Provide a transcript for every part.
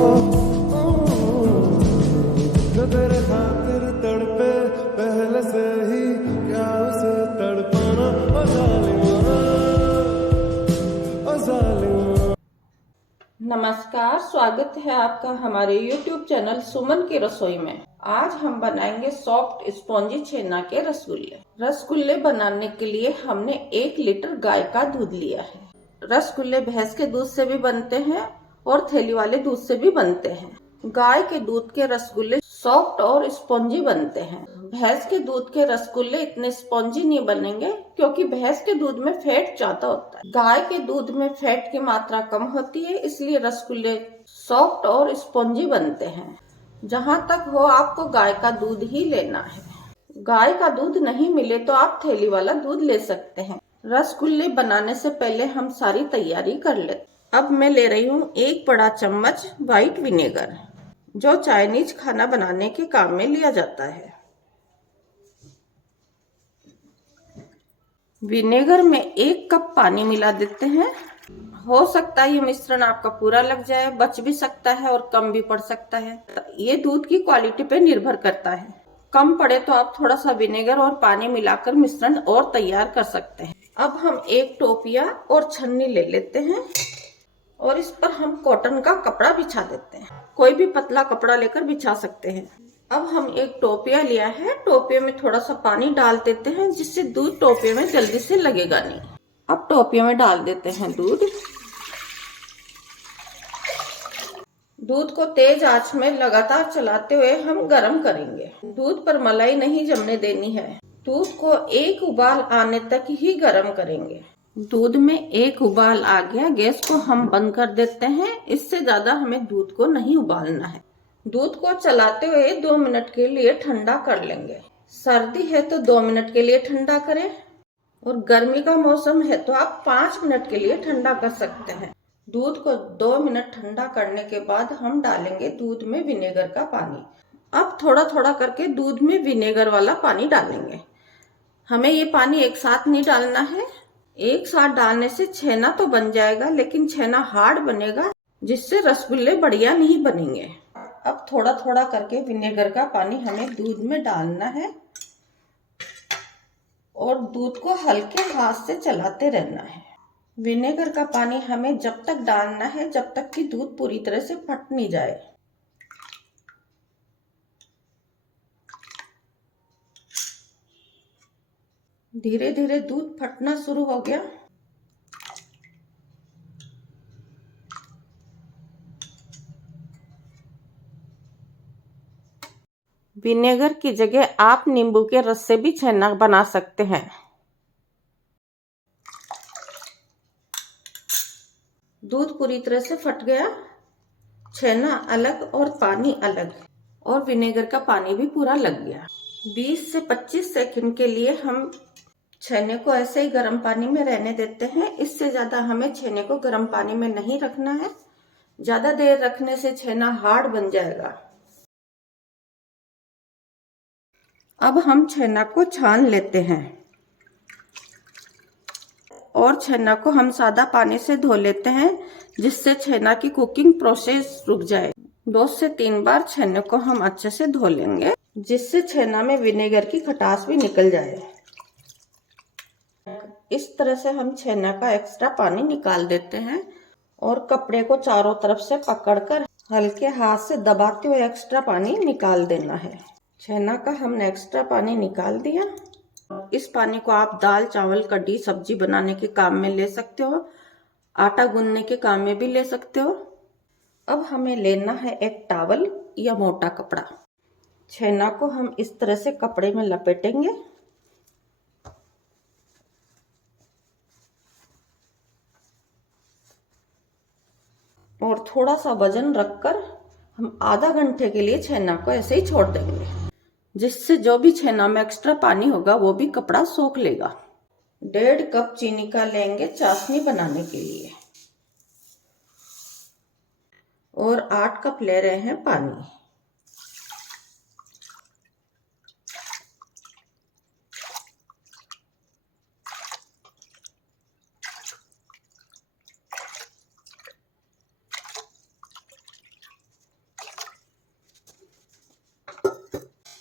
जो तेरे खातिर तड़पे पहले से ही, क्या उसे तड़पाना। ओ जालिमा, ओ जालिमा। नमस्कार, स्वागत है आपका हमारे YouTube चैनल सुमन की रसोई में। आज हम बनाएंगे सॉफ्ट स्पॉन्जी छेना के रसगुल्ले। रसगुल्ले बनाने के लिए हमने 1 लीटर गाय का दूध लिया है। रसगुल्ले भैंस के दूध से भी बनते हैं और थैली वाले दूध से भी बनते हैं। गाय के दूध के रसगुल्ले सॉफ्ट और स्पॉन्जी बनते हैं। भैंस के दूध के रसगुल्ले इतने स्पॉन्जी नहीं बनेंगे क्योंकि भैंस के दूध में फैट ज्यादा होता है। गाय के दूध में फैट की मात्रा कम होती है, इसलिए रसगुल्ले सॉफ्ट और स्पॉन्जी बनते हैं। जहां तक हो, आपको गाय का दूध ही लेना है। गाय का दूध नहीं मिले तो आप थैली वाला दूध ले सकते हैं। रसगुल्ले बनाने से पहले हम सारी तैयारी कर लेते। अब मैं ले रही हूँ 1 बड़ा चम्मच व्हाइट विनेगर, जो चाइनीज खाना बनाने के काम में लिया जाता है। विनेगर में 1 कप पानी मिला देते हैं। हो सकता है ये मिश्रण आपका पूरा लग जाए, बच भी सकता है और कम भी पड़ सकता है। ये दूध की क्वालिटी पे निर्भर करता है। कम पड़े तो आप थोड़ा सा विनेगर और पानी मिलाकर मिश्रण और तैयार कर सकते हैं। अब हम 1 टोपिया और छन्नी ले लेते हैं और इस पर हम कॉटन का कपड़ा बिछा देते हैं। कोई भी पतला कपड़ा लेकर बिछा सकते हैं। अब हम 1 टोपिया लिया है, टोपिये में थोड़ा सा पानी डाल देते हैं जिससे दूध टोपिये में जल्दी से लगेगा नहीं। अब टोपिये में डाल देते हैं दूध। दूध को तेज आंच में लगातार चलाते हुए हम गर्म करेंगे। दूध पर मलाई नहीं जमने देनी है। दूध को 1 उबाल आने तक ही गर्म करेंगे। दूध में 1 उबाल आ गया, गैस को हम बंद कर देते हैं। इससे ज्यादा हमें दूध को नहीं उबालना है। दूध को चलाते हुए 2 मिनट के लिए ठंडा कर लेंगे। सर्दी है तो 2 मिनट के लिए ठंडा करें और गर्मी का मौसम है तो आप 5 मिनट के लिए ठंडा कर सकते हैं। दूध को 2 मिनट ठंडा करने के बाद हम डालेंगे दूध में विनेगर का पानी। अब थोड़ा थोड़ा करके दूध में विनेगर वाला पानी डालेंगे। हमें ये पानी एक साथ नहीं डालना है। एक साथ डालने से छेना तो बन जाएगा लेकिन छेना हार्ड बनेगा, जिससे रसगुल्ले बढ़िया नहीं बनेंगे। अब थोड़ा थोड़ा करके विनेगर का पानी हमें दूध में डालना है और दूध को हल्के हाथ से चलाते रहना है। विनेगर का पानी हमें जब तक डालना है जब तक कि दूध पूरी तरह से फट नहीं जाए। धीरे धीरे दूध फटना शुरू हो गया। विनेगर की जगह आप नींबू के रस से भी छेना बना सकते हैं। दूध पूरी तरह से फट गया, छेना अलग और पानी अलग, और विनेगर का पानी भी पूरा लग गया। 20 से 25 सेकंड के लिए हम छेने को ऐसे ही गर्म पानी में रहने देते हैं। इससे ज्यादा हमें छेने को गर्म पानी में नहीं रखना है। ज्यादा देर रखने से छेना हार्ड बन जाएगा। अब हम छेना को छान लेते हैं और छेना को हम सादा पानी से धो लेते हैं, जिससे छेना की कुकिंग प्रोसेस रुक जाए। 2 से 3 बार छेने को हम अच्छे से धो लेंगे, जिससे छेना में विनेगर की खटास भी निकल जाए। इस तरह से हम छेना का एक्स्ट्रा पानी निकाल देते हैं और कपड़े को चारों तरफ से पकड़कर हल्के हाथ से दबाते हुए एक्स्ट्रा पानी निकाल देना है। छेना का हमने एक्स्ट्रा पानी निकाल दिया। इस पानी को आप दाल, चावल, कढ़ी, सब्जी बनाने के काम में ले सकते हो, आटा गूंदने के काम में भी ले सकते हो। अब हमें लेना है एक टॉवल या मोटा कपड़ा। छेना को हम इस तरह से कपड़े में लपेटेंगे और थोड़ा सा वजन रखकर हम आधा घंटे के लिए छेना को ऐसे ही छोड़ देंगे, जिससे जो भी छेना में एक्स्ट्रा पानी होगा वो भी कपड़ा सोख लेगा। 1.5 कप चीनी का लेंगे चाशनी बनाने के लिए और 8 कप ले रहे हैं पानी।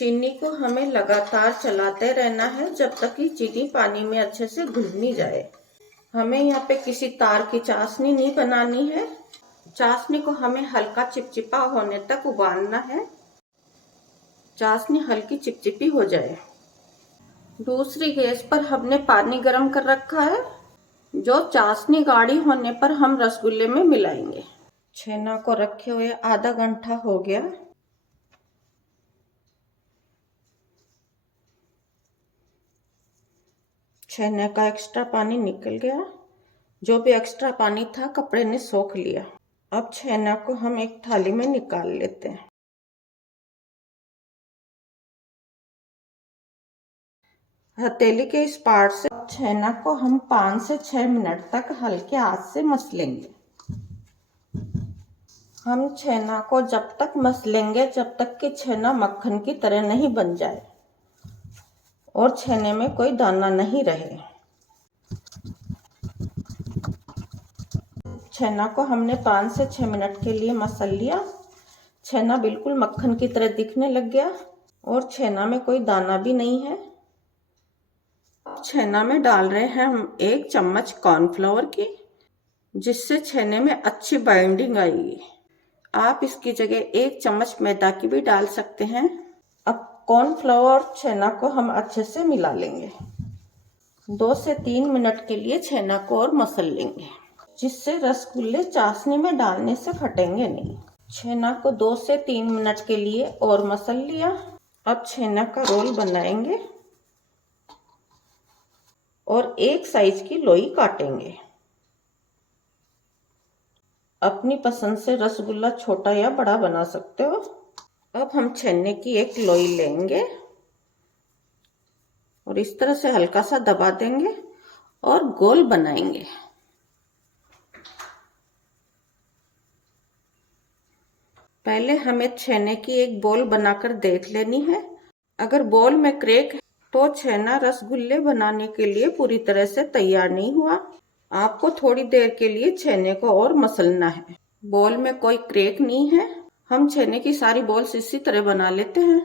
चीनी को हमें लगातार चलाते रहना है जब तक कि चीनी पानी में अच्छे से घुल नहीं जाए। हमें यहाँ पे किसी तार की चाशनी नहीं बनानी है। चाशनी को हमें हल्का चिपचिपा होने तक उबालना है। चाशनी हल्की चिपचिपी हो जाए। दूसरी गैस पर हमने पानी गर्म कर रखा है, जो चाशनी गाढ़ी होने पर हम रसगुल्ले में मिलाएंगे। छेना को रखे हुए आधा घंटा हो गया। छेने का एक्स्ट्रा पानी निकल गया। जो भी एक्स्ट्रा पानी था कपड़े ने सोख लिया। अब छेना को हम एक थाली में निकाल लेते हैं। हथेली के इस पार्ट से छेना को हम 5 से 6 मिनट तक हल्के हाथ से मसलेंगे। हम छेना को जब तक मसलेंगे जब तक कि छेना मक्खन की तरह नहीं बन जाए और छेने में कोई दाना नहीं रहे। छेना को हमने 5 से 6 मिनट के लिए मसल लिया। छेना बिल्कुल मक्खन की तरह दिखने लग गया और छेना में कोई दाना भी नहीं है। छेना में डाल रहे हैं हम 1 चम्मच कॉर्नफ्लोर की, जिससे छेने में अच्छी बाइंडिंग आएगी। आप इसकी जगह 1 चम्मच मैदा की भी डाल सकते हैं। अब कॉर्नफ्लोर छेना को हम अच्छे से मिला लेंगे। 2 से 3 मिनट के लिए छेना को और मसल लेंगे, जिससे रसगुल्ले चाशनी में डालने से फटेंगे नहीं। छेना को 2 से 3 मिनट के लिए और मसल लिया। अब छेना का रोल बनाएंगे और एक साइज की लोई काटेंगे। अपनी पसंद से रसगुल्ला छोटा या बड़ा बना सकते हो। अब हम छेने की एक लोई लेंगे और इस तरह से हल्का सा दबा देंगे और गोल बनाएंगे। पहले हमें छेने की एक बॉल बनाकर देख लेनी है। अगर बॉल में क्रैक है तो छेना रसगुल्ले बनाने के लिए पूरी तरह से तैयार नहीं हुआ। आपको थोड़ी देर के लिए छेने को और मसलना है। बॉल में कोई क्रैक नहीं है। हम छेने की सारी बॉल्स इसी तरह बना लेते हैं।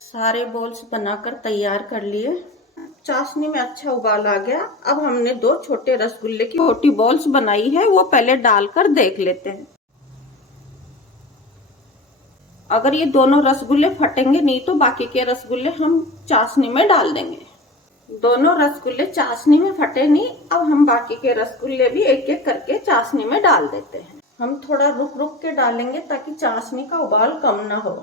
सारे बॉल्स बनाकर तैयार कर लिए। चाशनी में अच्छा उबाल आ गया। अब हमने 2 छोटे रसगुल्ले की छोटी बॉल्स बनाई है, वो पहले डालकर देख लेते हैं। अगर ये दोनों रसगुल्ले फटेंगे नहीं तो बाकी के रसगुल्ले हम चाशनी में डाल देंगे। दोनों रसगुल्ले चाशनी में फटे नहीं। अब हम बाकी के रसगुल्ले भी एक एक करके चाशनी में डाल देते हैं। हम थोड़ा रुक रुक के डालेंगे ताकि चाशनी का उबाल कम ना हो।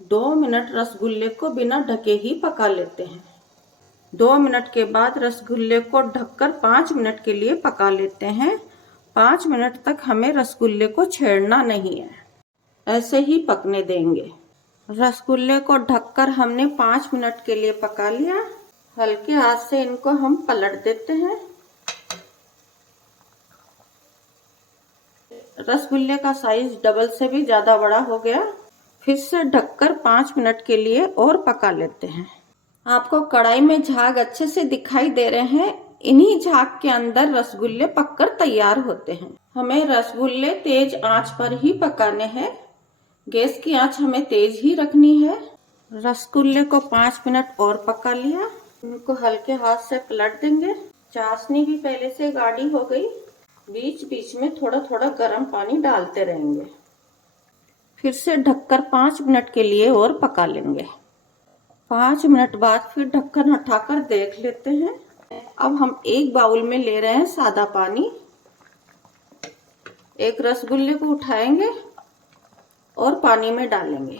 दो मिनट रसगुल्ले को बिना ढके ही पका लेते हैं। 2 मिनट के बाद रसगुल्ले को ढककर 5 मिनट के लिए पका लेते हैं। 5 मिनट तक हमें रसगुल्ले को छेड़ना नहीं है, ऐसे ही पकने देंगे। रसगुल्ले को ढककर हमने 5 मिनट के लिए पका लिया। हल्के हाथ से इनको हम पलट देते हैं। रसगुल्ले का साइज डबल से भी ज्यादा बड़ा हो गया। फिर से ढककर 5 मिनट के लिए और पका लेते हैं। आपको कढ़ाई में झाग अच्छे से दिखाई दे रहे हैं। इन्हीं झाग के अंदर रसगुल्ले पककर तैयार होते हैं। हमें रसगुल्ले तेज आंच पर ही पकाने हैं। गैस की आंच हमें तेज ही रखनी है। रसगुल्ले को 5 मिनट और पका लिया। इनको हल्के हाथ से पलट देंगे। चाशनी भी पहले से गाढ़ी हो गई। बीच बीच में थोड़ा थोड़ा गर्म पानी डालते रहेंगे। फिर से ढककर 5 मिनट के लिए और पका लेंगे। 5 मिनट बाद फिर ढक्कन हटाकर देख लेते हैं। अब हम एक बाउल में ले रहे हैं सादा पानी। एक रसगुल्ले को उठाएंगे और पानी में डालेंगे।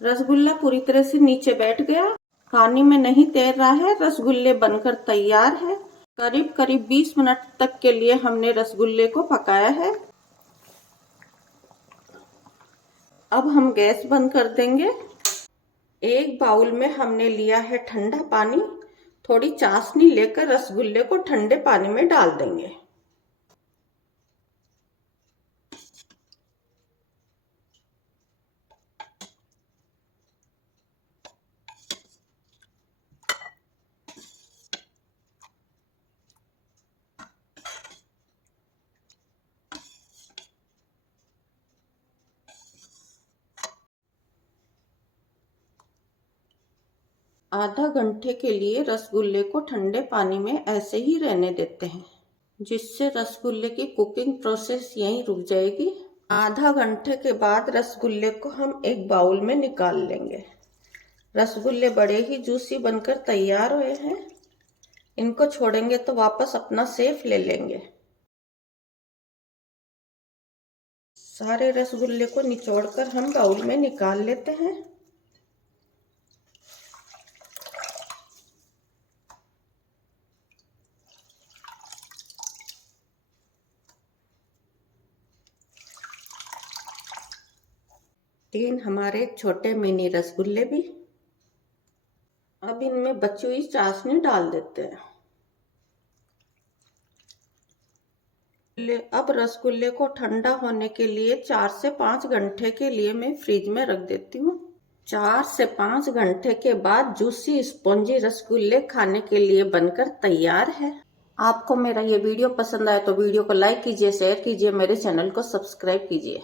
रसगुल्ला पूरी तरह से नीचे बैठ गया, पानी में नहीं तैर रहा है। रसगुल्ले बनकर तैयार है। करीब करीब 20 मिनट तक के लिए हमने रसगुल्ले को पकाया है। अब हम गैस बंद कर देंगे। एक बाउल में हमने लिया है ठंडा पानी। थोड़ी चाशनी लेकर रसगुल्ले को ठंडे पानी में डाल देंगे। आधा घंटे के लिए रसगुल्ले को ठंडे पानी में ऐसे ही रहने देते हैं, जिससे रसगुल्ले की कुकिंग प्रोसेस यहीं रुक जाएगी। आधा घंटे के बाद रसगुल्ले को हम एक बाउल में निकाल लेंगे। रसगुल्ले बड़े ही जूसी बनकर तैयार हुए हैं। इनको छोड़ेंगे तो वापस अपना शेप ले लेंगे। सारे रसगुल्ले को निचोड़कर हम बाउल में निकाल लेते हैं। तीन हमारे छोटे मिनी रसगुल्ले भी। अब इनमें बची हुई चाशनी डाल देते हैं। अब रसगुल्ले को ठंडा होने के लिए 4 से 5 घंटे के लिए मैं फ्रिज में रख देती हूँ। 4 से 5 घंटे के बाद जूसी स्पॉन्जी रसगुल्ले खाने के लिए बनकर तैयार है। आपको मेरा ये वीडियो पसंद आए तो वीडियो को लाइक कीजिए, शेयर कीजिए, मेरे चैनल को सब्सक्राइब कीजिए।